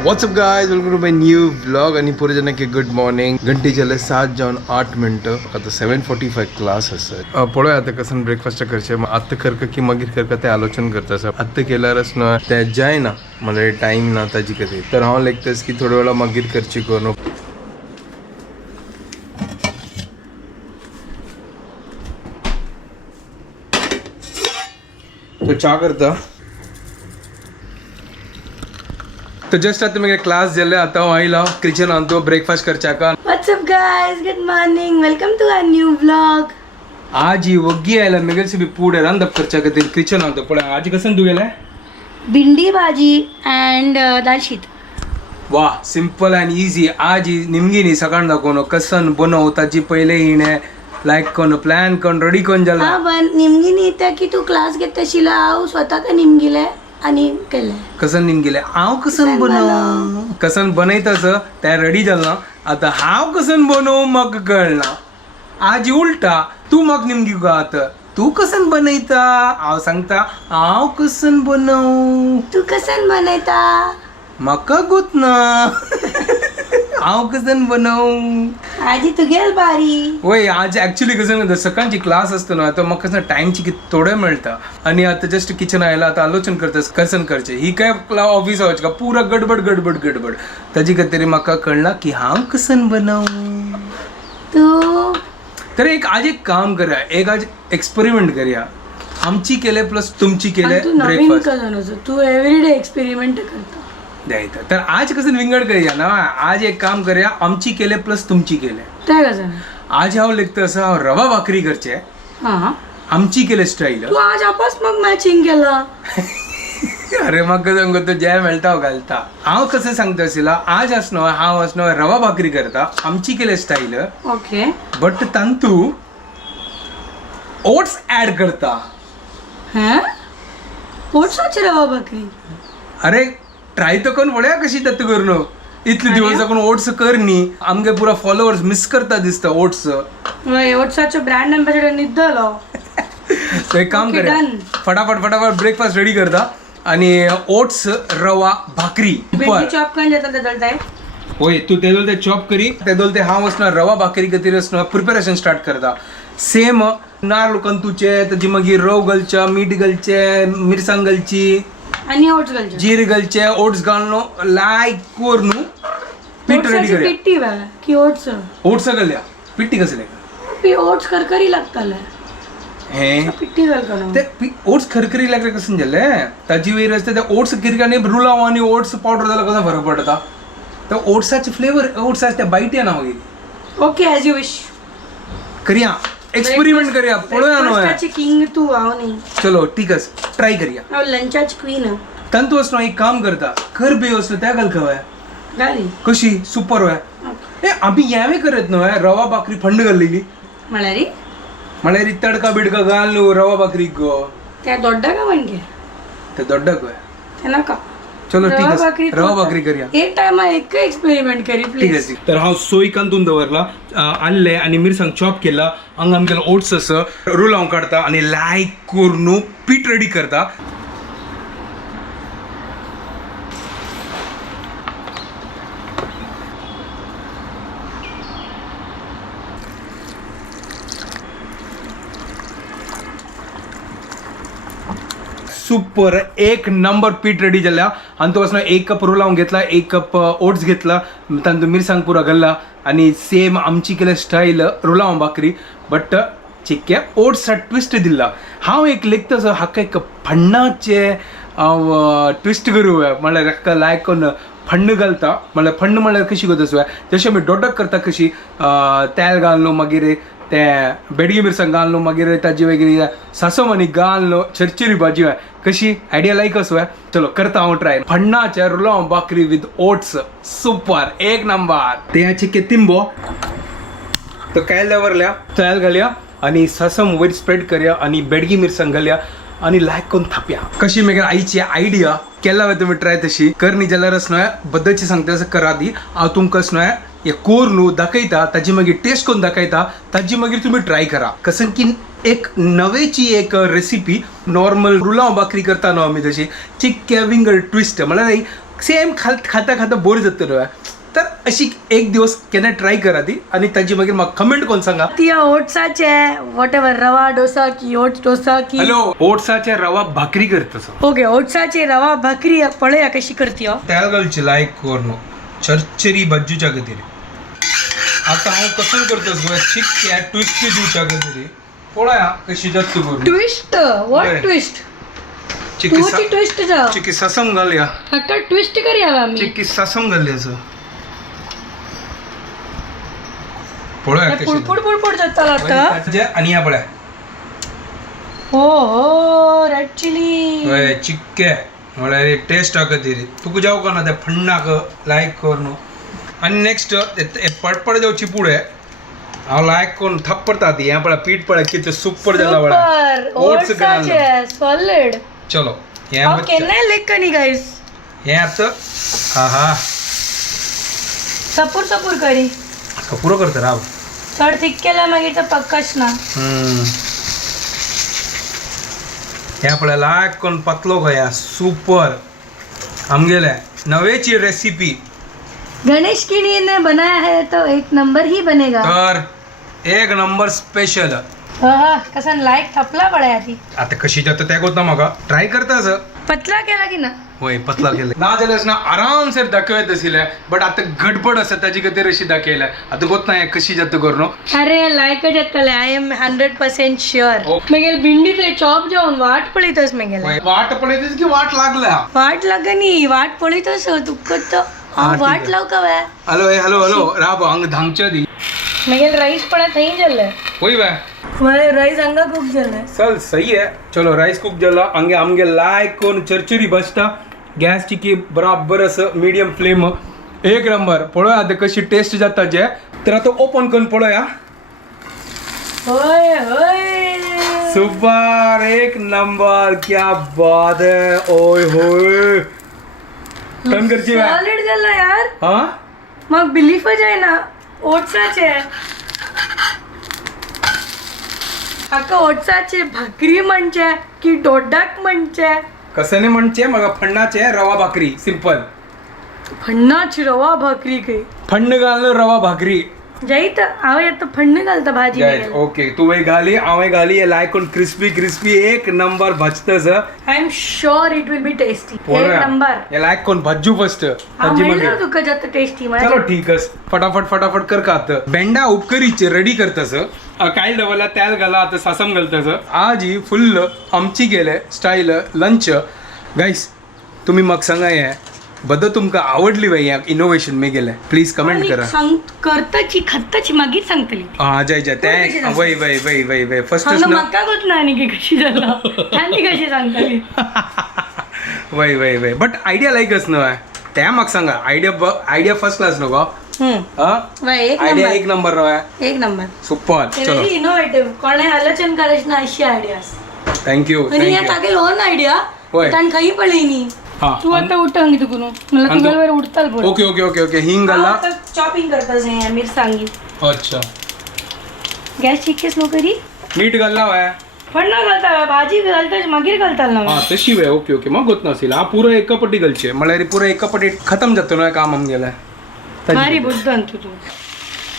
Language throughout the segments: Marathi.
WhatsApp guys, welcome to my new vlog आणि पुरे जन के गुड मॉर्निंग. घंटी चले 7:08 आता 7:45 क्लास असं पळोय. आता कसं ब्रेकफास्ट करचे आत्ता करक की मागीर करक ते आलोचन करता. आत्ता केल्यारच ना ते जायना मला टाइम ना ताजी कधी तर हांव लेखतस की थोड्या वेळा मागीर करची करून. तो चा करता तो जस्ट आता मेरे क्लास जाले आता हांव आयला किचन आणतो breakfast करचाका. What's up guys? Good morning. Welcome to our new vlog. आज ही वग्गी आयला मेगल से भी पूडे रांदप करचा खातीर किचन आणतो. पण आज कसं तू गेलाय? भिंडी भाजी and दाल शीत. वाह, सिंपल अँड इजी. आज ही निमगी नी सकाळ दाखवनो कसन बनव ताची पहिले हिणे लाईक कोण प्लॅन कोण रेडी कोण जाला. हा पण निमगी नी त्या की तू क्लास घेत तशीला हांव स्वता का निमगीले आणि केले. कसन निमगेले हांव कसन बनव कसन बनयतास त्या रेडी जाला. आता हांव कसन बनव म्हाका कळना. आज उलटा तू म्हाका निमगी गात तू कसन बनयता हांव सांगता हांव कसन बनव. तू कसन बनयता म्हाका गुतना हांव कसन बनव. आजी तू गेल बारी. वय आज ऍक्च्युली कसं ना सकाळची क्लास असतो ना तर मग कसं टाइमची की थोडं मिळतं. आणि आता जस्ट किचन आयला आता आलोचन करतस करसन करचे ही काय ऑफिस आवाज का पुरा गडबड गडबड गडबड ताजी खातीर म्हाका कळना की हांव कसन बनव. तू तर आज एक काम करूया, एक आज एक्सपेरिमेंट करूया. आमची केले प्लस तुमची केले तू नवीन ब्रेकफास्ट कजन तू एव्हरीडे एक्सपेरिमेंट करता. द्यायचं तर आज कसं विंगड करूया ना. आज एक काम करूया, आमची केले प्लस तुमची केले. काय कजन आज हांव लेखता असं हांव रवा भाकरी करचे हा आमची केले स्टाईल. तू आज आपस मग मॅचिंग केला. अरे म्हाका सांगो तो ज्या मेळटा घालता. हांव कसं सांगता आशिल्ला आज असनो हांव असनो रवा भाकरी करता आमची केले स्टाईल. ओके बट तांतू ओट्स ऍड करता. हा ओट्साची रवा भाकरी. अरे ट्राय तो करून पळया कशी तत्त करून. इतले दिवस आपण ओट्स करनी आमगे पुरा फॉलोअर्स मिस करता दिसता ओट्स. ओट्साचो ब्रँड एम्बॅसेडर निद्दलो. तो एक काम करूया, फटाफट फटाफट ब्रेकफास्ट रेडी करता आणि ओट्स रवा भाकरी चॉप करून देता ते दळताय. होय तू तेदोल ते चॉप करी तेदोल ते हांव असणार रवा भाकरी खातीर असणार प्रिपरेशन स्टार्ट करता. सेम नारळ कंतूचे ताजी मागीर रव घालचे मीठ घालचे मिरसांग घालची आणि ओट्स घालचे जीर घालचे ओट्स घालनो लायक कोरून पीठ रेडी करूया. पिट्टी वा की ओट्स ओट्स घालया पिट्टी कसले ओट्स करकरी लागताले हे पिट्टी घाल ते ओट्स खरखरी लागले कसं झाले ताजी वेर असते त्या ओट्स किरकाने रुलाव आणि ओट्स पावडर झाला कसा फरक पडता. तर ओट्साचे फ्लेवर ओट्साचे त्या बाईट या ना मागीर. ओके ॲज यू विश करूया एक्सपेरिमेंट करूया पळोया न्हू. किंग तू हांव न्ही. चलो ठीक आहे ट्राय करूया. हांव लंचाची क्वीन तंतू असनो एक काम करता खर बे असलो त्या घाल खवया घाली कशी सुपर वय. ए आम्ही यावे करत न्हू रवा भाकरी फंड घाललेली म्हळ्यार म्हळ्यार तडका बिडका घाल न्हू रवा भाकरी गो त्या दोड्डा का म्हणजे ते दोड्डक वय. ते नाका. चलो ठीक आहे रवा भाकरी करूया. एक टाइम एक एक्सपेरिमेंट करी ठीक प्लीज. आहे. तर हा सोय कांतून दवरला आल्ले आणि मिरसांग चॉप केला हांगा आमगेलो ओट्स असं रोल हांव काडता आणि लायक करून पीठ रेडी करता. सुपर एक नंबर पीठ रेडी झाला. आणि तो असं 1 कप रोल हांव घेतला 1 कप ओट्स घेतला तांतू मिरसांग पुरा घालला आणि सेम आमची केल्या स्टाईल रोला हांव भाकरी बट चिक्क्या ओट्सचा ट्विस्ट दिला. हांव एक लेखता सो हाका एक फण्णाचे ट्विस्ट करू म्हळ्यार हाका लायक कोन्न फण्ण घालता. म्हळ्यार फण्ण म्हळ्यार कशी करता जशी आमी दोडक करता कशी तेल घालनो मागीर ते बेडगी मिरसांग घालनो मागीर ताजी वगैरे सासव आनी घालनो चरचरी भाजी कशी आयडिया लायक असो. चलो करता हांव ट्राय. फण्णाचे रोला हांव भाकरी विथ ओट्स सुपर एक नंबर. ते चिक्के तिंबो तो कायल दवरल्या तेल घालया आणि सासव वयर स्प्रेड करया आणि बेडगी मिरसांग घालया आणि लायक करून थापया. कशी मेगर आईची आयडिया केला तुम्ही ट्राय तशी करनी जाल्यार न्हय बद्दलची सांगता असं करा दी. हांव तुमकां न्हय हे कोर न्हू दाखयता ताजी मागीर टेस्ट करून दाखयता ताजी मागीर तुम्ही ट्राय करा कसं की एक नवेची एक रेसिपी नॉर्मल रुलाव भाकरी करताना आम्ही तशी चिक्क्या विंगड ट्विस्ट मला नाही सेम खाता खाता बोर जातलो तर अशी एक दिवस केन्ना ट्राय करा ती आणि ताजी मागीर म्हाका कमेंट कोण सांगा ती ओट्साचे वॉट एव्हर रवा डोसा की ओट्स डोसा की हॅलो ओट्साच्या रवा भाकरी करतस ओके ओट्साची रवा भाकरी पळया कशी करती हो त्याला घालची लायक करून चरचरी बज्जूच्या गतीरे आता हांव कसं करतस चिक्क्या ट्विस्ट दिवच्या गतीरे पळया कशी जास्त करून ट्विस्ट व्हॉट बरें. ट्विस्ट तुमची ट्विस्ट जाव चिक्की ससम घालया आता ट्विस्ट करूया आम्ही चिक्की ससम घालली असं पळया कशी पुडपुड पुडपुड जाताला आता आणि या पळया हो हो रेड चिली चिक्के म्हळ्यार टेस्ट खातीर तुका जावं का ना ते फण्णाक लायक कर न्हू आनी नेक्स्ट पडपड जावची पुढे हांव लायक करून थप्पडता ती हें पळय पीठ पळय कितें सुपर जाला सुपर ओट्स ओट्साचे सॉलिड चलो हें ओके नाही लेक कनी गाइस हें आतां हा हा सपूर सपूर करी पुरो करता राव चड थिक केल्या मागीर तर पक्कच ना हें पळय लायक करून पतलो गया सुपर आमगेले नवेची रेसिपी गणेश किणी ने बनाया है तो एक नंबर ही बनेगा तर एक नंबर स्पेशल कसन लायक थपला पडया ती आता कशी जाता तें कोता म्हाका ट्राय करता सर पतला केला की ना होय पतला केलं ना जाल्यार ना आरामसेर दाखवत आशिल्लें बट आता गडबड आसा ताजी खातीर अशी दाखयल्या आता कोत ना कशी जाता करून अरे लायकच येतले आय एम 100% शुअर Okay. मगेल भिंडी ते चॉप जाऊन वाट पळयतस मगेल वाट पळयतीस की वाट लागला वाट लागनी वाट पळयतस तुकत हा, ठीक वाट आहे. लाव का वय हॅलो हॅलो हॅलो राब हांग धांगच्या दी मगेल राईस पण थंय जाल्ले होय बाय माय राईस हांगा खूप जाल्ले चल सही है चलो राइस कुक जाला हंगे आमगे लायक कोण चरचरी बसता गॅस की बराबर असं मिडियम फ्लेम एक नंबर पळोया आता कशी टेस्ट जाता जे तर आता ओपन करून पळोया होय होय सुपर एक नंबर क्या बात है ओय होय कन करची बा सॉलिड झाला यार हा मग बिलीफच आहे ना ओट्साचे अक्का ओट्साचे भाकरी म्हणजे की डोडाक म्हणजे कशाने म्हणचे मग फण्णाचे रवा भाकरी सिंपल फण्णाची रवा भाकरी काही फण्ण घालणं रवा भाकरी जाईत हांव येता फण्ण घालता भाजी ओके तू घाली हांवें घाली हे लायकून क्रिस्पी क्रिस्पी एक नंबर भजतस I am sure it will be tasty एक नंबर हे लायक कोण भज्जू फर्स्ट हांव म्हणलं तुका जाता टेस्टी चलो ठीकच फटाफट फटाफट कर का आता बेंडा उपकरीचे रेडी करतस काय डबला त्यात घाला आता सासम घालतस आज ही फुल्ल आमची गेले स्टाईल लंच गाईस तुम्ही मग सांगा हे बद्दल तुमका आवडली बाई या इनोव्हेशन मी गेले प्लीज कमेंट करा करताची खत्ताची मागीर सांगतली हा जय जय त्या वय वय वय वय वय फर्स्ट म्हाका गोत ना आनी की कशी जाला आनी कशी सांगतली वय वय वय बट आयडिया लायकच न्हय त्या म्हाका सांगा आयडिया फर्स्ट क्लास नको आयडिया एक नंबर न्हय एक नंबर सुपर चलो व्हेरी इनोव्हेटिव्ह कोणे आलोचन करायची ना अशी आयडियाज थँक्यू आणि या तागे लोन आयडिया होय. ताण काही पडली हा तू आता उठांगी तुकून मला तुझ्या वेळ उठताल बोल ओके ओके ओके ओके हिंग घाला चॉपिंग करतास हे मिरसांगी अच्छा गॅस चिकेस नो करी मीठ घालला वय पण ना घालता भाजी घालताच मागीर घालताल ना हा तशी वय ओके ओके मग गोत नसेल हा पुरो एका पट्टी घालचे म्हळ्यार पुरो एका पट्टी खतम जातो ना काम आमगेला भारी बुद्धन तू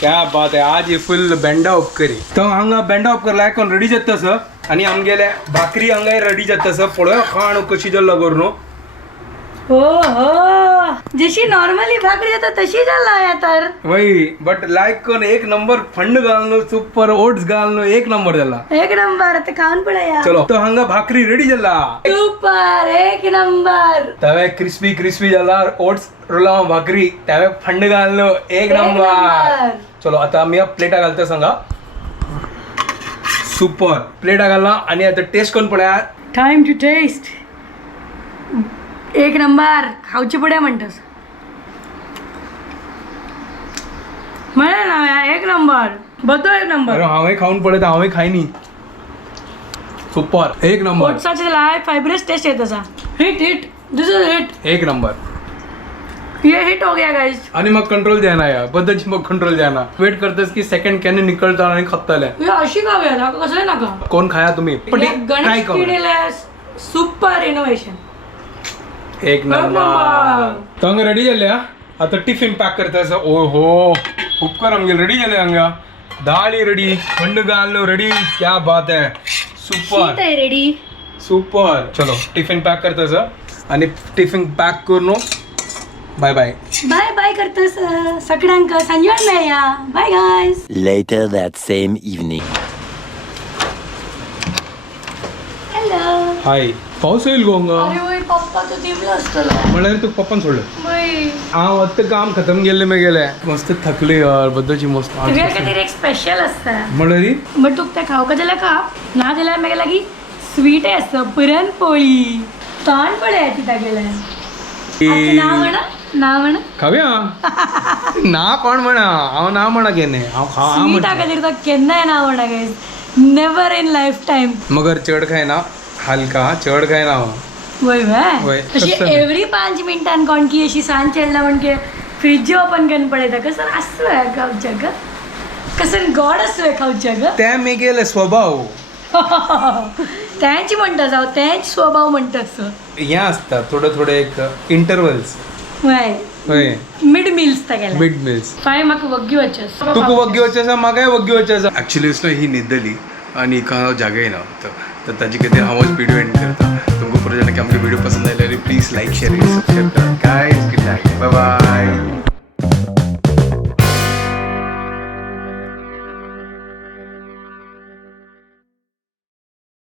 क्या बात है आज ये फुल बेंडा उपकरी तो हांगा बेंडा उपकर लायक कोण रेडी जातस आणि आमगेले भाकरी हांगा रेडी जातस पळय खाण कशी जल्ला करून हो हो जशी नॉर्मली भाकरी जाता तशी झाला या तर वय बट लायक कोण एक नंबर फंड घालनो सुपर ओट्स घालनो एक नंबर झाला एक नंबर ते खाऊन पडया चलो तो हांगा भाकरी रेडी झाला सुपर एक नंबर तवे क्रिस्पी क्रिस्पी झाला ओट्स रोला भाकरी तवे फंड घालनो एक नंबर चलो आता आम्ही प्लेटा घालतो सांगा सुपर प्लेटा घालना आणि आता टेस्ट कोण पड्या टाइम टू टेस्ट एक नंबर खाऊची पड्या म्हणतस म्हणा ना एक नंबर बदल एक नंबर हांवें खाऊन पडत हांवें खायनी सुपर एक नंबर ओट्साचे लाय फायब्रस टेस्ट येत असा hit hit this is hit एक नंबर ये हिट हो गया गाइस. आणि मग कंट्रोल द्याना या पद्धतची मग कंट्रोल द्याना वेट करतेस की सेकंड कॅने निकळता आणि खपताले हे अशी खाऊया ना कसं नका. कोण खाया तुम्ही पण या ट्राय गणेश करू किडीला सुपर इनोव्हेशन. एक नंबर तंग रेडी झाल्या आता टिफिन पॅक करतास ओ हो उपकार आमगे रेडी झाले हंगा दाळी रेडी थंड घालनो रेडी क्या बात है सुपर आहे रेडी. सुपर चलो टिफिन पॅक करतास आणि टिफिन पॅक करून बाय बाय बाय बाय करतस सगळ्यांका संजय मेळया. Bye guys. Later that same evening. Hello. Hi पाऊस येईल गोंगा अरे वय पप्पा तू दिवलं असतं. म्हणलं तू पप्पान सोडलं वय आता काम खतम गेले मी गेले मस्त थकले यार बद्दलची मस्त तुझ्या खातीर एक स्पेशल असतं. म्हणली बट तुका ते खावका जाल्यार खा ना जाल्यार मागीर लागीं स्वीट आसता पुरणपोळी तोंडपळी आहे तिथं गेल्या. ना म्हणा ना म्हणा खाव्या ना कोण म्हणा हांव ना म्हणा केने हांव खा स्वीटा खातीर तो केन्नाय ना म्हणा guys. Never in life time. मगर चड खाय ना हलका चड खाय ना वय वय, वय अशी तसं. एव्हरी 5 मिनिटान कोण की अशी सांज चेडला म्हणजे फ्रीज ओपन करून पळयता कसं आसू खावच्या ग कसं गोड आसू खावच्या ग. ते मी गेले स्वभाव तेंच म्हणटा जाव तेंच स्वभाव म्हणटा असं. हें आसता थोडं थोडं एक इंटरवल्स वय होय मिड मिल्स ता गेल्या. मिड मिल्स फाय म्हाका वग्गी वचस. तुका वग्गी वच्चे आसा म्हाकाय वग्गी वच्चे आसा ॲक्च्युली ही न्हिदली आणि एका जागा येना तर ताची कितें हांव व्हिडिओ एंड करता तुमकां पुरो जाणां की आमचे व्हिडिओ पसंद आयल्यार प्लीज लाईक शेअर सब्सक्राईब करा guys good night bye bye.